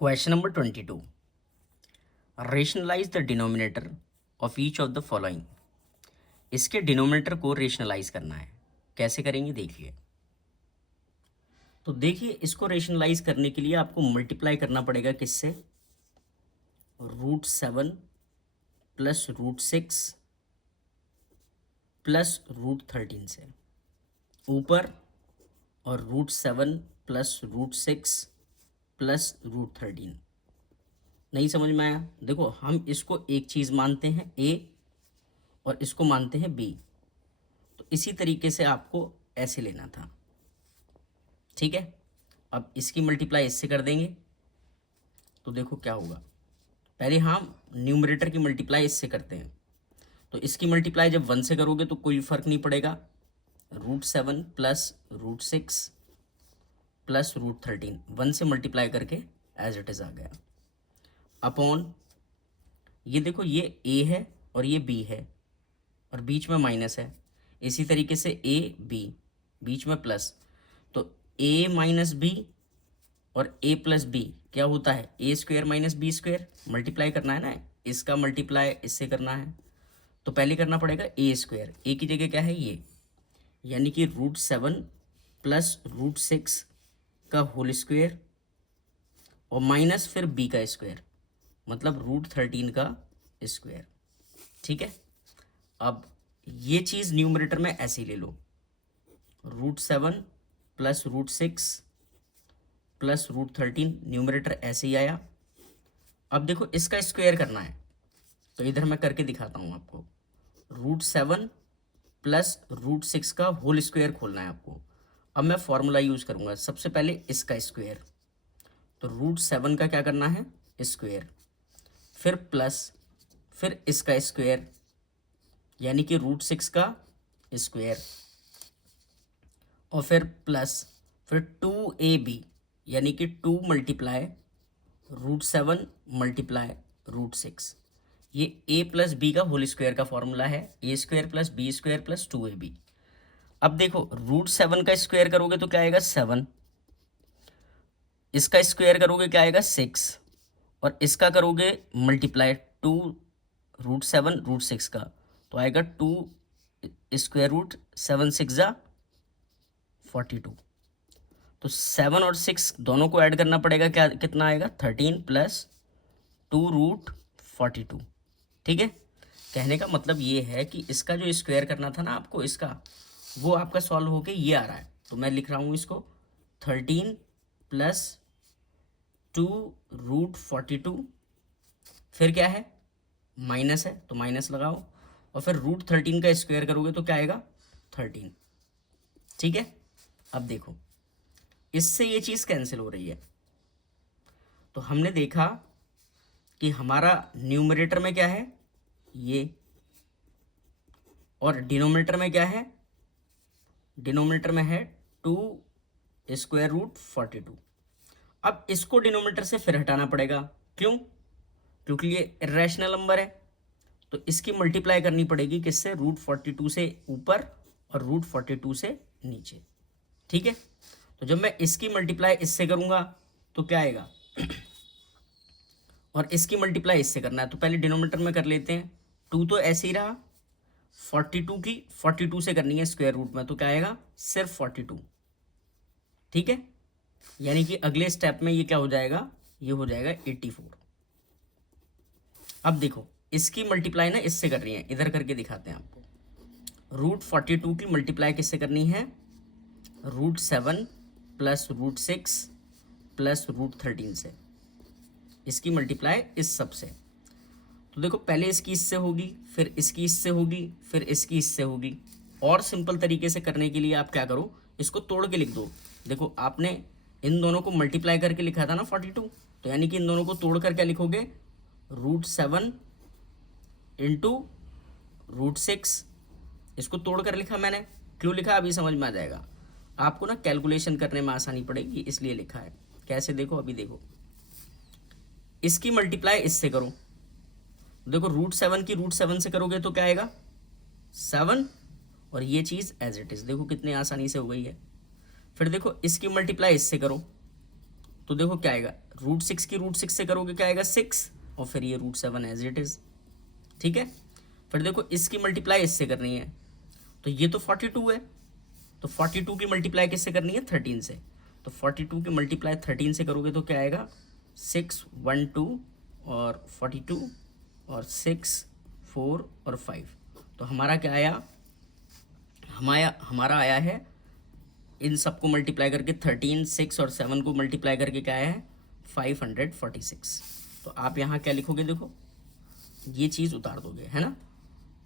Question number 22. Rationalize the denominator of each of the following. इसके denominator को rationalise करना है। कैसे करेंगे देखिए। तो देखिए, इसको रेशनलाइज करने के लिए आपको मल्टीप्लाई करना पड़ेगा किससे? √7 प्लस √6 प्लस √13 से ऊपर, और √7 प्लस √6 प्लस √13। नहीं समझ में आया? देखो, हम इसको एक चीज़ मानते हैं ए और इसको मानते हैं बी, तो इसी तरीके से आपको ऐसे लेना था। ठीक है, अब इसकी मल्टीप्लाई इससे कर देंगे तो देखो क्या होगा। पहले हम न्यूमरेटर की मल्टीप्लाई इससे करते हैं, तो इसकी मल्टीप्लाई जब 1 से करोगे तो कोई फ़र्क नहीं पड़ेगा। √7 प्लस √6 प्लस √13 1 से मल्टीप्लाई करके एज इट इज़ आ गया, अपॉन ये देखो, ये ए है और ये बी है और बीच में माइनस है। इसी तरीके से ए बी, बीच में प्लस, तो ए माइनस बी और ए प्लस बी क्या होता है? A square minus b square. Multiply करना है ना, इसका मल्टीप्लाई इससे करना है, तो पहले करना पड़ेगा ए स्क्वायर। ए की जगह क्या है? ये, यानी कि √7 प्लस √6 का होल स्क्वायर और माइनस फिर बी का स्क्वायर, मतलब √13 का स्क्वायर। ठीक है, अब ये चीज़ न्यूमरेटर में ऐसे ही ले लो, √7 प्लस √6 प्लस √13, न्यूमरेटर ऐसे ही आया। अब देखो, इसका स्क्वायर करना है, तो इधर मैं करके दिखाता हूँ आपको। √7 प्लस √6 का होल स्क्वायर खोलना है आपको। अब मैं फॉर्मूला यूज़ करूँगा। सबसे पहले इसका स्क्वायर, तो √7 का क्या करना है? स्क्वायर, फिर प्लस, फिर इसका स्क्वायर यानी कि √6 का स्क्वायर, और फिर प्लस, फिर 2ab यानी कि 2 मल्टीप्लाई √7 मल्टीप्लाई √6। ये a प्लस बी का होल स्क्वायर का फॉर्मूला है, a square plus b square plus 2ab। अब देखो, √7 का स्क्वायर करोगे तो क्या आएगा? 7, इसका स्क्वायर करोगे क्या आएगा? 6, और इसका करोगे मल्टीप्लाई 2 √7 √6 का, तो आएगा 2 स्क्वायर रूट 7 6 जा 42। तो 7 और 6 दोनों को ऐड करना पड़ेगा, क्या कितना आएगा? 13 प्लस 2√42। ठीक है, कहने का मतलब ये है कि इसका जो स्क्वायर करना था ना आपको, इसका वो आपका सॉल्व होके ये आ रहा है, तो मैं लिख रहा हूँ इसको 13 प्लस 2√42, फिर क्या है? माइनस है तो माइनस लगाओ, और फिर √13 का स्क्वायर करोगे तो क्या आएगा? 13। ठीक है, अब देखो, इससे ये चीज़ कैंसिल हो रही है, तो हमने देखा कि हमारा न्यूमरेटर में क्या है? ये, और डिनोमिनेटर में क्या है? डिनोमिनेटर में है 2√42। अब इसको डिनोमिनेटर से फिर हटाना पड़ेगा। क्यों? क्योंकि ये इरेशनल नंबर है, तो इसकी मल्टीप्लाई करनी पड़ेगी किससे? √42 से ऊपर और √42 से नीचे। ठीक है, तो जब मैं इसकी मल्टीप्लाई इससे करूंगा तो क्या आएगा? और इसकी मल्टीप्लाई इससे करना है, तो पहले डिनोमिनेटर में कर लेते हैं। 2 तो ऐसे ही रहा, 42 की 42 से करनी है स्क्वायर रूट में, तो क्या आएगा? सिर्फ 42। ठीक है, यानी कि अगले स्टेप में ये क्या हो जाएगा? ये हो जाएगा 84। अब देखो, इसकी मल्टीप्लाई ना इससे कर रही है, इधर करके दिखाते हैं आपको। √42 की मल्टीप्लाई किससे करनी है? √7 प्लस √6 प्लस √13 से। इसकी मल्टीप्लाई इस सब से, तो देखो, पहले इसकी इससे होगी, फिर इसकी इससे होगी, फिर इसकी इससे होगी। और सिंपल तरीके से करने के लिए आप क्या करो, इसको तोड़ के लिख दो। देखो, आपने इन दोनों को मल्टीप्लाई करके लिखा था ना 42, तो यानी कि इन दोनों को तोड़ कर क्या लिखोगे? √7 इंटू √6। इसको तोड़ कर लिखा मैंने, क्यों लिखा अभी समझ में आ जाएगा आपको ना, कैलकुलेशन करने में आसानी पड़ेगी इसलिए लिखा है। कैसे? देखो, अभी देखो, इसकी मल्टीप्लाई इससे करो। देखो, √7 की √7 से करोगे तो क्या आएगा? 7, और ये चीज़ एज इट इज़। देखो कितनी आसानी से हो गई है। फिर देखो, इसकी मल्टीप्लाई इससे करो तो देखो क्या आएगा, रूट 6 की रूट 6 से करोगे क्या आएगा 6, और फिर ये रूट 7 एज इट इज़। ठीक है, फिर देखो इसकी मल्टीप्लाई इससे करनी है, तो ये तो 42 है, तो 42 की मल्टीप्लाई किससे करनी है 13 से, तो 42 की मल्टीप्लाई 13 से करोगे तो क्या आएगा 6 1 2 और 42 और 6 4 और 5, तो हमारा क्या आया, हमारा आया है इन सबको मल्टीप्लाई करके 13 6 और 7 को मल्टीप्लाई करके क्या आया है 546। तो आप यहाँ क्या लिखोगे, देखो ये चीज़ उतार दोगे है ना,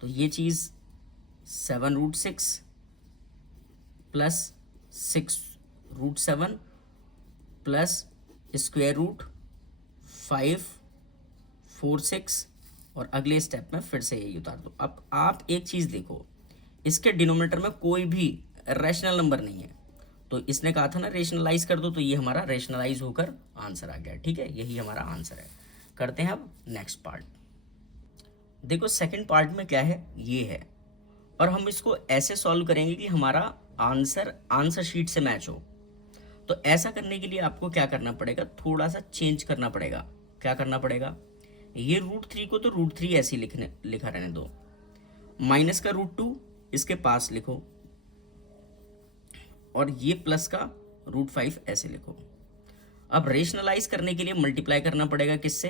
तो ये चीज़ 7 root 6 plus 6 root 7 plus square root 5 4 6 और अगले स्टेप में फिर से यही उतार दो। अब आप एक चीज़ देखो, इसके डिनोमिनेटर में कोई भी रैशनल नंबर नहीं है, तो इसने कहा था ना रेशनलाइज कर दो, तो ये हमारा रेशनलाइज होकर आंसर आ गया। ठीक है, यही हमारा आंसर है। करते हैं अब नेक्स्ट पार्ट। देखो सेकंड पार्ट में क्या है, ये है, और हम इसको ऐसे सॉल्व करेंगे कि हमारा आंसर शीट से मैच हो। तो ऐसा करने के लिए आपको क्या करना पड़ेगा, थोड़ा सा चेंज करना पड़ेगा। क्या करना पड़ेगा, ये रूट 3 को तो रूट 3 ऐसे ही लिखा रहने दो, माइनस का रूट 2 इसके पास लिखो, और ये प्लस का रूट 5 ऐसे लिखो। अब रेशनलाइज करने के लिए मल्टीप्लाई करना पड़ेगा किससे,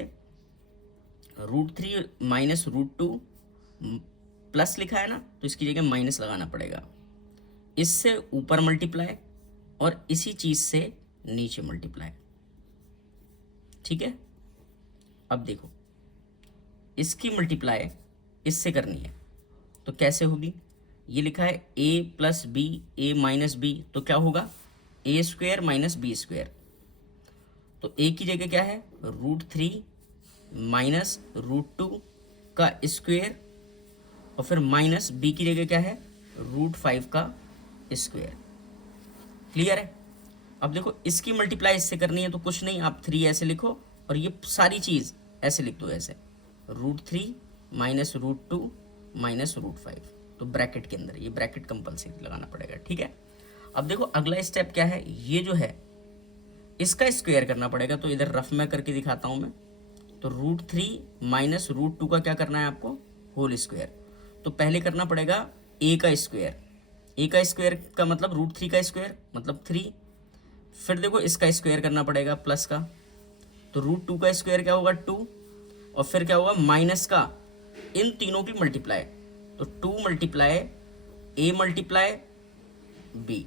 रूट 3 माइनस रूट 2 प्लस लिखा है ना, तो इसकी जगह माइनस लगाना पड़ेगा। इससे ऊपर मल्टीप्लाई और इसी चीज से नीचे मल्टीप्लाई। ठीक है, अब देखो इसकी मल्टीप्लाई इससे करनी है, तो कैसे होगी, ये लिखा है a plus b a minus b, तो क्या होगा a square minus b square. तो a की जगह क्या है रूट 3 माइनस रूट 2 का स्क्वायर, और फिर माइनस b की जगह क्या है रूट 5 का स्क्वायर। क्लियर है। अब देखो इसकी मल्टीप्लाई इससे करनी है, तो कुछ नहीं, आप 3 ऐसे लिखो और ये सारी चीज़ ऐसे लिख दो, ऐसे root 3 minus root 2 minus root 5, तो ब्रैकेट के अंदर, ये ब्रैकेट कंपलसरी लगाना पड़ेगा। ठीक है, अब देखो अगला स्टेप क्या है, ये जो है इसका स्क्वायर करना पड़ेगा, तो इधर रफ में करके दिखाता हूँ मैं। तो रूट 3 माइनस रूट 2 का क्या करना है आपको, होल स्क्वायर। तो पहले करना पड़ेगा a का स्क्वायर, a का स्क्वायर का मतलब रूट 3 का स्क्वायर मतलब 3, फिर देखो इसका स्क्वायर करना पड़ेगा प्लस का, तो रूट 2 का स्क्वायर क्या होगा 2, और फिर क्या होगा माइनस का इन तीनों की मल्टीप्लाई, तो 2 मल्टीप्लाई a मल्टीप्लाई b।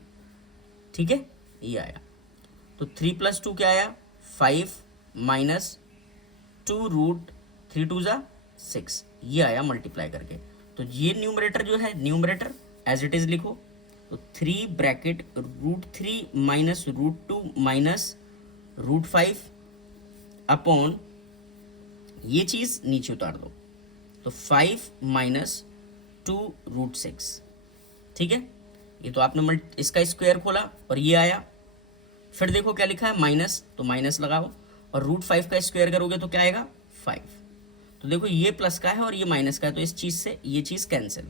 ठीक है, ये आया, तो 3 प्लस 2 क्या आया 5 माइनस 2 रूट 3 2 ज़ा 6, ये आया मल्टीप्लाई करके। तो ये न्यूमरेटर जो है, न्यूमरेटर एज इट इज लिखो, तो 3 bracket root 3 minus root 2 minus root 5 upon ये चीज़ नीचे उतार दो, तो 5 माइनस 2 रूट 6। ठीक है, ये तो आपने इसका स्क्वायर खोला और ये आया, फिर देखो क्या लिखा है माइनस, तो माइनस लगाओ, और रूट 5 का स्क्वायर करोगे तो क्या आएगा 5। तो देखो ये प्लस का है और ये माइनस का है, तो इस चीज़ से ये चीज़ कैंसिल,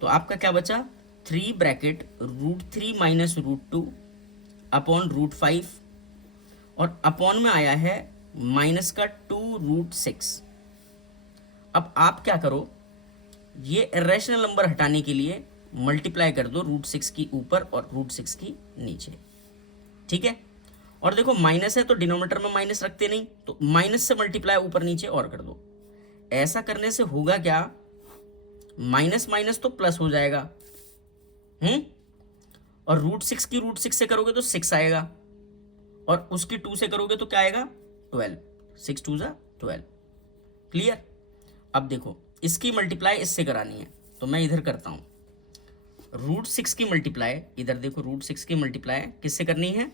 तो आपका क्या बचा 3 bracket root 3 minus root 2 upon root 5, और अपॉन में आया है माइनस का 2 रूट 6। अब आप क्या करो, ये इरेशनल नंबर हटाने के लिए मल्टीप्लाई कर दो रूट 6 की ऊपर और रूट 6 की नीचे। ठीक है, और देखो माइनस है तो डिनोमिनेटर में माइनस रखते नहीं, तो माइनस से मल्टीप्लाई ऊपर नीचे और कर दो। ऐसा करने से होगा क्या, माइनस माइनस तो प्लस हो जाएगा, और रूट 6 की रूट 6 से करोगे तो 6 आएगा, और उसकी 2 से करोगे तो क्या आएगा 12, 6 2 ज़ा 12। क्लियर। अब देखो इसकी मल्टीप्लाई इससे करानी है, तो मैं इधर करता हूँ, रूट 6 की मल्टीप्लाई, इधर देखो रूट 6 की मल्टीप्लाई किससे करनी है,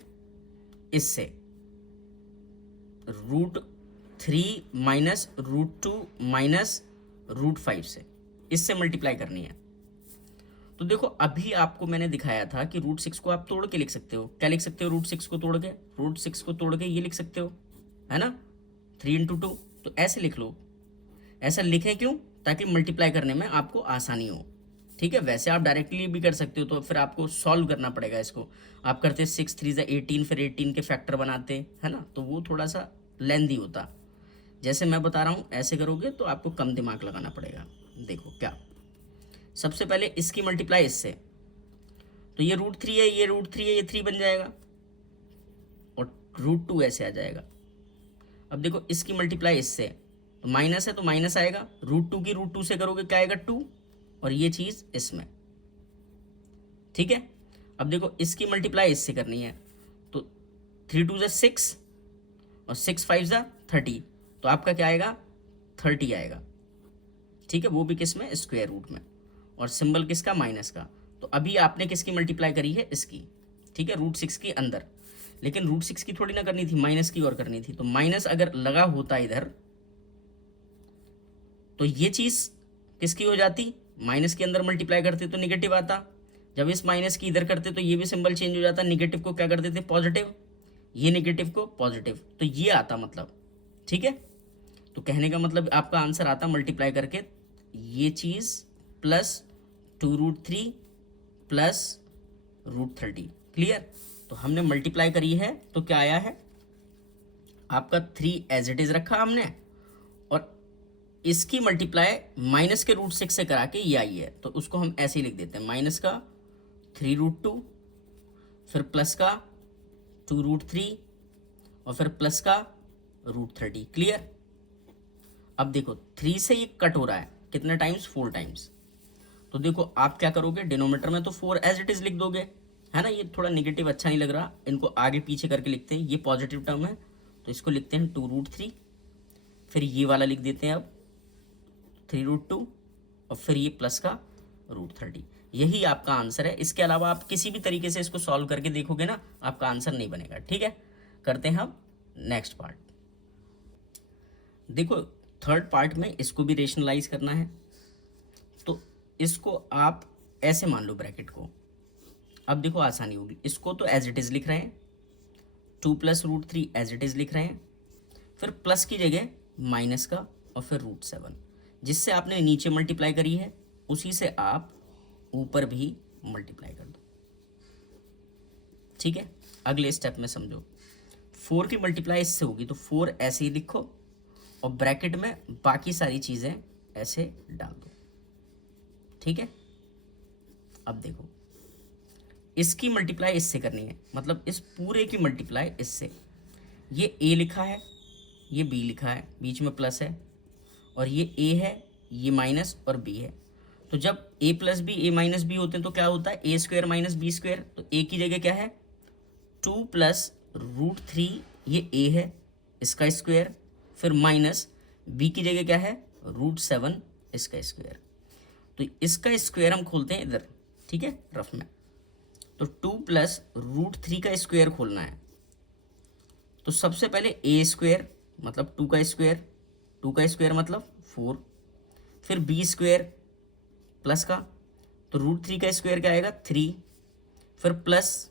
इससे root 3 minus root 2 minus root 5 से, इससे मल्टीप्लाई करनी है। तो देखो अभी आपको मैंने दिखाया था कि रूट 6 को आप तोड़ के लिख सकते हो। क्या लिख सकते हो, रूट 6 को तोड़ के, रूट 6 को तोड़ के ये लिख सकते हो, है ना, 3 इंटू 2, तो ऐसे लिख लो। ऐसा लिखें क्यों, ताकि मल्टीप्लाई करने में आपको आसानी हो। ठीक है, वैसे आप डायरेक्टली भी कर सकते हो, तो फिर आपको सॉल्व करना पड़ेगा इसको। आप करते 6 3 18, फिर 18 के फैक्टर बनाते, है ना, तो वो थोड़ा सा लेंदी होता। जैसे मैं बता रहा हूँ ऐसे करोगे तो आपको कम दिमाग लगाना पड़ेगा। देखो क्या, सबसे पहले इसकी मल्टीप्लाई इससे, तो ये √3 है, ये √3 है, ये 3 बन जाएगा, और √2 ऐसे आ जाएगा। अब देखो इसकी मल्टीप्लाई इससे, तो माइनस है तो माइनस आएगा, √2 की √2 से करोगे क्या आएगा 2, और ये चीज़ इसमें, ठीक है। अब देखो इसकी मल्टीप्लाई इससे करनी है, तो 3 2 6 और 6 5 30, तो आपका क्या आएगा 30 आएगा, ठीक है, वो भी किस में, स्क्वायर रूट में, और सिंबल किसका, माइनस का। तो अभी आपने किसकी मल्टीप्लाई करी है, इसकी, ठीक है, √6 की अंदर, लेकिन √6 की थोड़ी ना करनी थी, माइनस की और करनी थी। तो माइनस अगर लगा होता इधर तो ये चीज़ किसकी हो जाती, माइनस के अंदर मल्टीप्लाई करते तो निगेटिव आता, जब इस माइनस की इधर करते तो ये भी सिंबल चेंज हो जाता, निगेटिव को क्या कर देते पॉजिटिव, ये निगेटिव को पॉजिटिव, तो ये आता मतलब, ठीक है। तो कहने का मतलब आपका आंसर आता मल्टीप्लाई करके ये चीज़ प्लस 2√3 प्लस √30, क्लियर। तो हमने मल्टीप्लाई करी है तो क्या आया है आपका 3 एज इट इज रखा हमने, और इसकी मल्टीप्लाई माइनस के √6 से करा के ये आई है, तो उसको हम ऐसे ही लिख देते हैं, माइनस का 3√2, फिर प्लस का 2√3, और फिर प्लस का √30, क्लियर। अब देखो 3 से ये कट हो रहा है कितने टाइम्स, 4 टाइम्स। तो देखो आप क्या करोगे, डिनोमीटर में तो 4 एज इट इज लिख दोगे, है ना, ये थोड़ा निगेटिव अच्छा नहीं लग रहा, इनको आगे पीछे करके लिखते हैं, ये पॉजिटिव टर्म है तो इसको लिखते हैं 2√3, फिर ये वाला लिख देते हैं अब 3√2, और फिर ये प्लस का √30। यही आपका आंसर है, इसके अलावा आप किसी भी तरीके से इसको सॉल्व करके देखोगे ना, आपका आंसर नहीं बनेगा, ठीक है। करते हैं हम नेक्स्ट पार्ट। देखो थर्ड पार्ट में इसको भी रेशनलाइज करना है, तो इसको आप ऐसे मान लो ब्रैकेट को, अब देखो आसानी होगी, इसको तो एज इट इज़ लिख रहे हैं, 2 + √3 एज इट इज़ लिख रहे हैं, फिर प्लस की जगह माइनस का, और फिर √7, जिससे आपने नीचे मल्टीप्लाई करी है उसी से आप ऊपर भी मल्टीप्लाई कर दो, ठीक है। अगले स्टेप में समझो, 4 की मल्टीप्लाई इससे होगी तो 4 ऐसे ही लिखो, और ब्रैकेट में बाकी सारी चीज़ें ऐसे डाल दो, ठीक है। अब देखो इसकी मल्टीप्लाई इससे करनी है, मतलब इस पूरे की मल्टीप्लाई इससे, ये a लिखा है, ये b लिखा है, बीच में प्लस है, और ये a है, ये माइनस और b है। तो जब a + b a - b होते हैं तो क्या होता है, a² - b², तो a की जगह क्या है 2 + √3, ये a है, इसका स्क्वायर, फिर माइनस b की जगह क्या है √7, इसका स्क्वायर। तो इसका स्क्वायर हम खोलते हैं इधर, ठीक है, रफ में, तो 2 + √3 का स्क्वायर खोलना है। तो सबसे पहले a² मतलब 2 का स्क्वायर, 2 का स्क्वायर मतलब 4, फिर b² प्लस का, तो √3 का स्क्वायर क्या आएगा 3, फिर प्लस,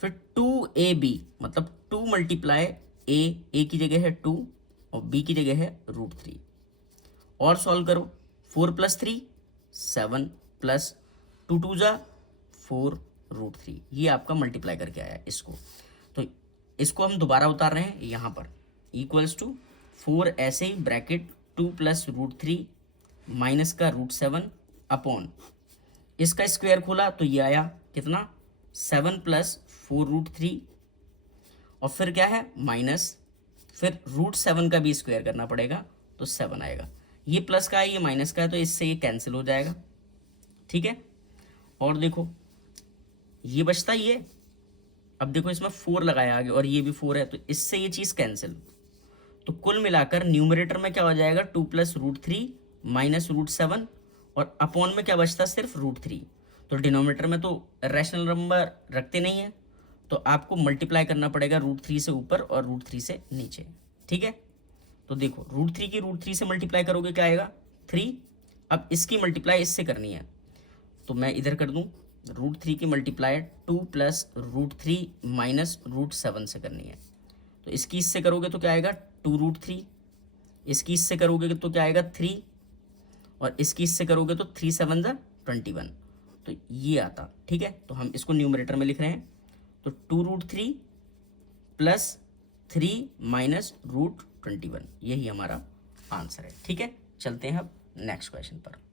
फिर 2ab मतलब 2 × a की जगह है 2 और b की जगह है √3, और सॉल्व करो, 4 + 3 7 प्लस 2 2 4 √3, ये आपका मल्टीप्लाई करके आया इसको। तो इसको हम दोबारा उतार रहे हैं यहाँ पर, = 4 ऐसे ही ब्रैकेट 2 + √3 माइनस का √7 अपॉन, इसका स्क्वायर खोला तो ये आया कितना 7 + 4 √3, और फिर क्या है माइनस, फिर √7 का भी स्क्वायर करना पड़ेगा तो 7 आएगा, ये प्लस का है ये माइनस का है तो इससे ये कैंसिल हो जाएगा, ठीक है। और देखो ये बचता ही है, अब देखो इसमें 4 लगाया आगे और ये भी 4 है तो इससे ये चीज़ कैंसिल, तो कुल मिलाकर न्यूमरेटर में क्या हो जाएगा 2 + √3 माइनस √7, और अपॉन में क्या बचता सिर्फ √3। तो डिनोमिनेटर में तो रैशनल नंबर रखते नहीं है, तो आपको मल्टीप्लाई करना पड़ेगा √3 से ऊपर और √3 से नीचे, ठीक है। तो देखो √3 की √3 से मल्टीप्लाई करोगे क्या आएगा 3, अब इसकी मल्टीप्लाई इससे करनी है तो मैं इधर कर दूं, √3 की मल्टीप्लाई 2 + √3 माइनस √7 से करनी है, तो इसकी इससे करोगे तो क्या आएगा 2√3, इसकी इससे करोगे तो क्या आएगा 3, और इसकी इससे करोगे तो 3 7 21, तो ये आता, ठीक है। तो हम इसको न्यूमरेटर में लिख रहे हैं, तो 2√3 प्लस 3 माइनस √21, यही हमारा आंसर है, ठीक है। चलते हैं अब नेक्स्ट क्वेश्चन पर।